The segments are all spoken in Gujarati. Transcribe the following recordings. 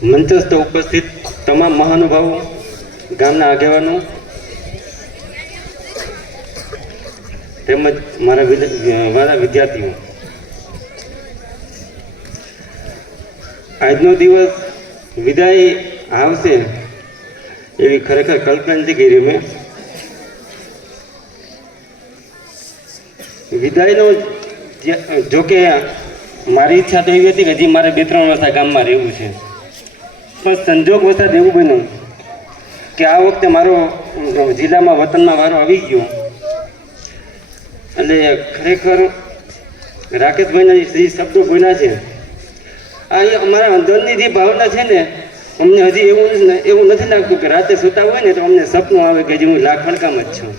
મંચસ્થ ઉપસ્થિત તમામ મહાનુભાવો, ગામના આગેવાનો તેમજ મારા વાલા વિદ્યાર્થીઓ, આજનો દિવસ વિદાય આવશે એવી ખરેખર કલ્પના નથી કરી મેં. વિદાયનો જોકે મારી ઈચ્છા તો એવી હતી કે હજી મારે 2-3 વર્ષ આ ગામમાં રહેવું છે, પણ સંજોગ વસાત એવું બન્યું કે આ વખતે મારો જિલ્લામાં વતનમાં વારો આવી ગયો. એટલે ખરેખર રાકેશભાઈના જે શબ્દો બોલ્યા છે, આ અમારા અંદરની જે ભાવના છે ને, અમને હજી એવું નથી લાગતું કે રાતે સૂતા હોય ને તો અમને સપનું આવે કે હજી હું લાખણકામ જ છું.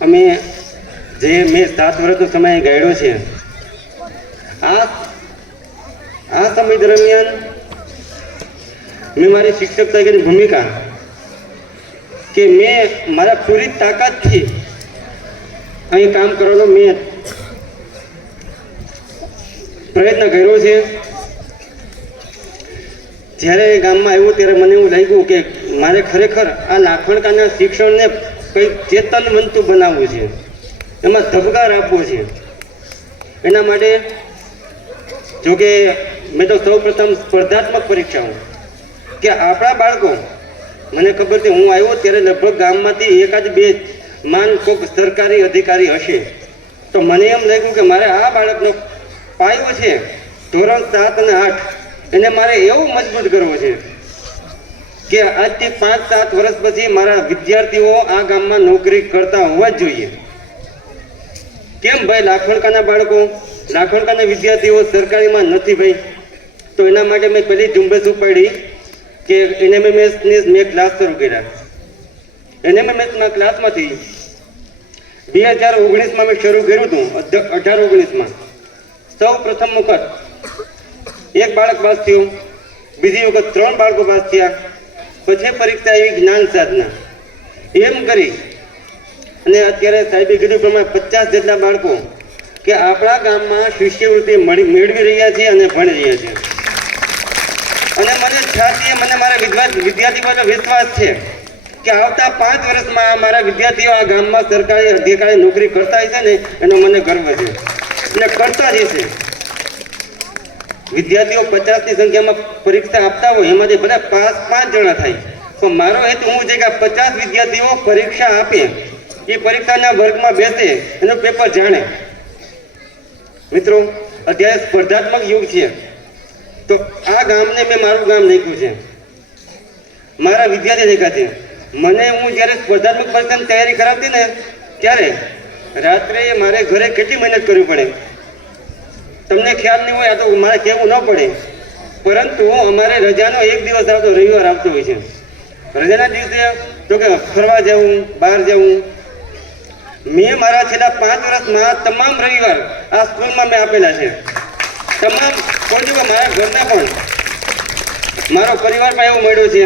અમે જે મેં 7 વર્ષનો સમય ગાળ્યો છે, આ સમય દરમિયાન મેં મારી શિક્ષક તરીકેની ભૂમિકા કે મેં મારા પૂરી તાકાતથી અહીં કામ કરવાનો મેં પ્રયત્ન કર્યો છે. જ્યારે ગામમાં આવ્યું ત્યારે મને એવું લાગ્યું કે મારે ખરેખર આ લાખણકાના શિક્ષણને કંઈક ચેતનવંતું બનાવવું છે, એમાં ધબકાર આપવો છે. એના માટે જોકે મેં તો સૌ પ્રથમ સ્પર્ધાત્મક પરીક્ષાઓ કે આપણા બાળકો, મને ખબર છે હું આવ્યો ત્યારે લગભગ ગામમાંથી 1-2 માન કોઈક સરકારી અધિકારી હશે, તો મને એમ લાગ્યું કે મારે આ બાળકનો પાયો છે ધોરણ 7 અને 8 એને મારે એવું મજબૂત કરવો છે કે આજથી 5-7 વર્ષ પછી મારા વિદ્યાર્થીઓ આ ગામમાં નોકરી કરતા હોવા જ જોઈએ. કેમ ભાઈ લાખણકાના બાળકો, લાખણકાના વિદ્યાર્થીઓ સરકારીમાં નથી ભાઈ? તો એના માટે મેં પહેલી ઝુંબેશ ઉપાડી કે એનએમએમએસની મેં ક્લાસ શરૂ કર્યા. એનએમએમએસના ક્લાસમાંથી 2019માં મેં શરૂ કર્યું હતું. 18-19માં સૌ પ્રથમ વખત 1 બાળક પાસ થયું, બીજી વખત 3 બાળકો પાસ થયા, પછી પરીક્ષા આવી જ્ઞાન સાધના. એમ કરી અને અત્યારે સાહેબે કીધું પ્રમાણે 50 જેટલા બાળકો કે આપણા ગામમાં શિષ્યવૃત્તિ મેળવી રહ્યા છે અને ભણી રહ્યા છે. અને મને છાતીએ મને મારા વિદ્યાર્થી પર વિશ્વાસ છે કે આવતા 5 વર્ષમાં મારા વિદ્યાર્થીઓ આ ગામમાં સરકારી અધિકારી નોકરી કરતા હશે ને એનો મને ગર્વ છે, એટલે કરતા જ હશે. વિદ્યાર્થીઓ 50ની સંખ્યામાં પરીક્ષા આપતા હોય, એમાંથી બધા પાસ 5 જણા થાય, પણ મારો હેતુ હું છે કે 50 વિદ્યાર્થીઓ પરીક્ષા આપે, એ પરીક્ષાના વર્ગમાં બેસે, એનું પેપર જાણે. મિત્રો, અત્યારે સ્પર્ધાત્મક યુગ છે, તો આ ગામને મેં મારું ગામ લખ્યું છે, મારા વિદ્યાર્થી લખ્યા છે. મને હું જ્યારે સ્પર્ધાત્મક પરીક્ષાની તૈયારી કરાવતી ને ત્યારે રાત્રે મારે ઘરે કેટલી મહેનત કરવી પડે તમને ખ્યાલ નહીં હોય, આ તો મારે કહેવું ન પડે, પરંતુ અમારે રજાનો 1 દિવસ આવતો, રવિવાર આવતો હોય છે. રજાના દિવસે તો કે ફરવા જવું, બહાર જવું. મેં મારા છેલ્લા 5 વર્ષમાં તમામ રવિવાર આ સ્કૂલમાં મેં આપેલા છે. તમામ કોઈ મારા ઘરના પણ, મારો પરિવાર પણ એવો મળ્યો છે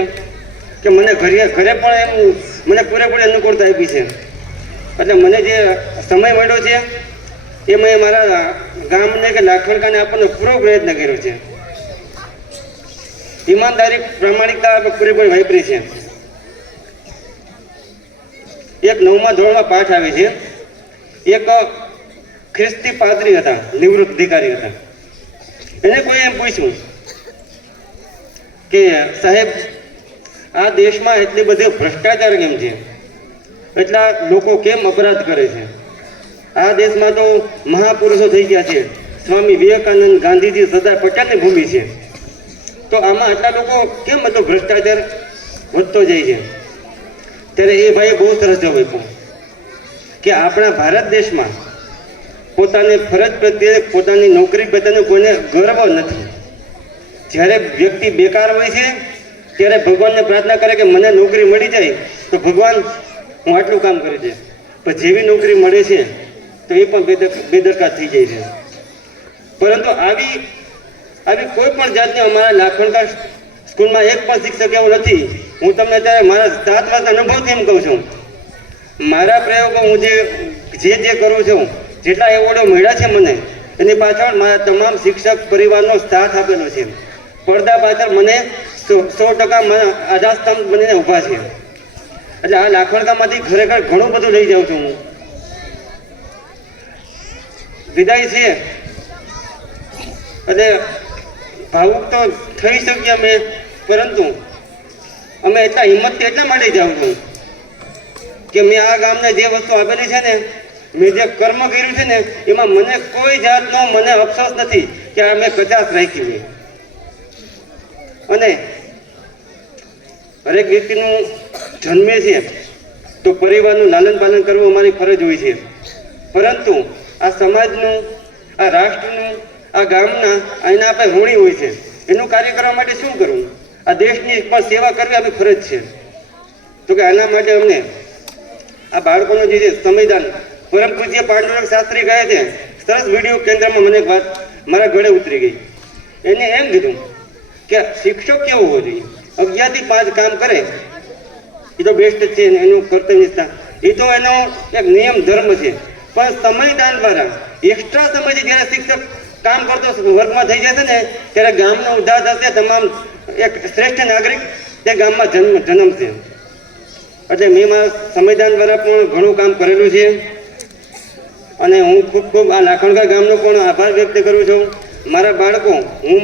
કે મને ઘરે પણ એવું મને પૂરેપૂરી અનુકૂળતા આપી છે. એટલે મને જે સમય મળ્યો છે એ મેં મારા ગામને કે લાખણકાને આપવાનો પૂરો પ્રયત્ન કર્યો છે. ઈમાનદારી, પ્રામાણિકતા પૂરેપૂરી વાપરી છે. એક 9મા ધોરણમાં પાઠ આવે છે. એક ખ્રિસ્તી પાદરી હતા, નિવૃત્ત અધિકારી હતા. એને કોઈ એમ પૂછ્યું કે સાહેબ, આ દેશમાં એટલી બધી ભ્રષ્ટાચાર કેમ છે? એટલા લોકો કેમ અપરાધ કરે છે? આ દેશમાં તો મહાપુરુષો થઈ ગયા છે, સ્વામી વિવેકાનંદ, ગાંધીજી, સરદાર પટેલની ભૂમિ છે, તો આમાં આટલા લોકો કેમ બધો ભ્રષ્ટાચાર વધતો જાય છે? ત્યારે એ ભાઈએ બહુ સરસ જવાબ આપ્યો કે આપણા ભારત દેશમાં પોતાની ફરજ પ્રત્યે, પોતાની નોકરી પ્રત્યેનો કોઈને ગર્વ નથી. જ્યારે વ્યક્તિ બેકાર હોય છે ત્યારે ભગવાનને પ્રાર્થના કરે કે મને નોકરી મળી જાય તો ભગવાન હું આટલું કામ કરી દઈશ, પણ જેવી નોકરી મળે છે તો એ પણ બેદરકાર થઈ જાય છે. પરંતુ આવી કોઈ પણ જાતની અમારા લાખણકા સ્કૂલમાં એક પણ શિક્ષક એવો નથી. હું તમને અત્યારે મારા 7 વર્ષના અનુભવથી એમ કહું છું, મારા પ્રયોગો હું જે કરું છું, જેટલા એવોર્ડો મળ્યા છે મને, એની પાછળ મારા તમામ શિક્ષક પરિવારનો સાથ આપેલો છે. પડદા પાછળ મને 100% આધારસ્તંભ બનીને ઊભા છે. એટલે આ લાખણકામાંથી ખરેખર ઘણું બધું લઈ જાઉં છું હું. વિદાય છે એટલે ભાવુક તો થઈ શક્યા મેં, પરંતુ અમે એટલા હિંમતથી એટલા માટે જાઉં છું કે મેં આ ગામને જે વસ્તુ આપેલી છે ને, મેં જે કર્મ કર્યું છે ને, એમાં મને કોઈ જાતનો મને અફસોસ નથી કે આ મેં કચાશ રાખી છે. અને હરેક વ્યક્તિનું જન્મે છે તો પરિવારનું લાલન પાલન કરવું અમારી ફરજ હોય છે, પરંતુ આ સમાજનું, આ રાષ્ટ્રનું, આ ગામના એના આપણે ઋણી હોય છે. એનું કાર્ય કરવા માટે શું કરવું? આ દેશની પણ સેવા કરવી આપણી ફરજ છે. તો કે આના માટે અમને આ બાળકોનું જે સંવિધાન પરમ પૂજ્ય પાંડુરંગ શાસ્ત્રી કહે છે, સરસ વિડીયો કેન્દ્રમાં મને એક વાત મારા ગળે ઉતરી ગઈ. એને એમ કીધું કે શિક્ષક કેવો હોવો જોઈએ? 11 થી 5 કામ કરે એ તો બેસ્ટ જ છે, એનું કર્તવ્ય એ તો એનો એક નિયમ ધર્મ છે. પણ સમયદાન દ્વારા એક્સ્ટ્રા સમયથી જ્યારે શિક્ષક કામ કરતો વર્ગમાં થઈ જશે ને, ત્યારે ગામનો ઉદ્ધાર થશે. તમામ એક શ્રેષ્ઠ નાગરિક તે ગામમાં જન્મશે. એટલે મેં મારા સંવિધાન દ્વારા પણ ઘણું કામ કરેલું છે. અને હું ખૂબ ખૂબ આ લાખણકા ગામનો પણ આભાર વ્યક્ત કરું છું. મારા બાળકો,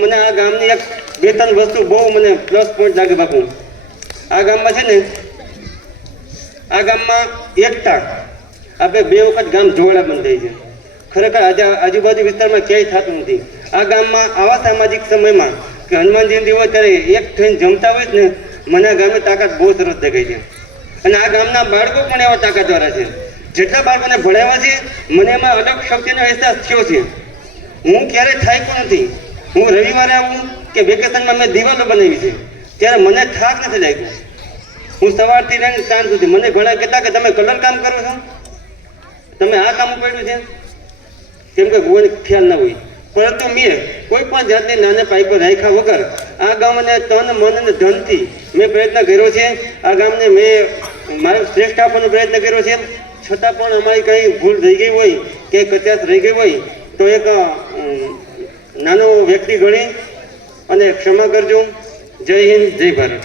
મને આ ગામની એક 2-3 વસ્તુ બહુ મને પ્લસ પોઈન્ટ લાગે બાપુ. આ ગામમાં છે ને, આ ગામમાં એકતા આપણે 2 વખત ગામ જોવાળા બંધ થઈ છે. ખરેખર આજુબાજુ વિસ્તારમાં ક્યાંય થતું નથી. આ ગામમાં આવા સામાજિક સમયમાં કે હનુમાન જયંતિ હોય ત્યારે એક થઈને જમતા હોય ને, મને આ ગામની તાકાત બહુ સરસ દેખાય છે. અને આ ગામના બાળકો પણ એવા તાકાતવાળા છે. જેટલા બાળકોને ભણાવ્યા છે, મને એમાં અલગ શક્તિનો અહેસાસ થયો છે. હું ક્યારેય થાક્યો નથી. હું રવિવારે આવું કે વેકેશનમાં મેં દિવાલો બનાવી છે, ત્યારે મને થાક નથી લાગ્યો. હું સવારથી લઈને સાંજ સુધી, મને ઘણા કહેતા કે તમે કલર કામ કરો છો, તમે આ કામ કર્યું છે, કેમ કે કોઈને ખ્યાલ ના હોય. પરંતુ મેં કોઈ પણ જાતની નાના પાઇપો રાખ્યા વગર આ ગામને તન મન અને ધનથી મેં પ્રયત્ન કર્યો છે. આ ગામને મેં મારો શ્રેષ્ઠ આપવાનો પ્રયત્ન કર્યો છે. છતાં પણ અમારી કંઈ ભૂલ થઈ ગઈ હોય કે કચાશ રહી ગઈ હોય તો એક નાનો વ્યક્તિ ગણી અને ક્ષમા કરજો. જય હિન્દ, જય ભારત.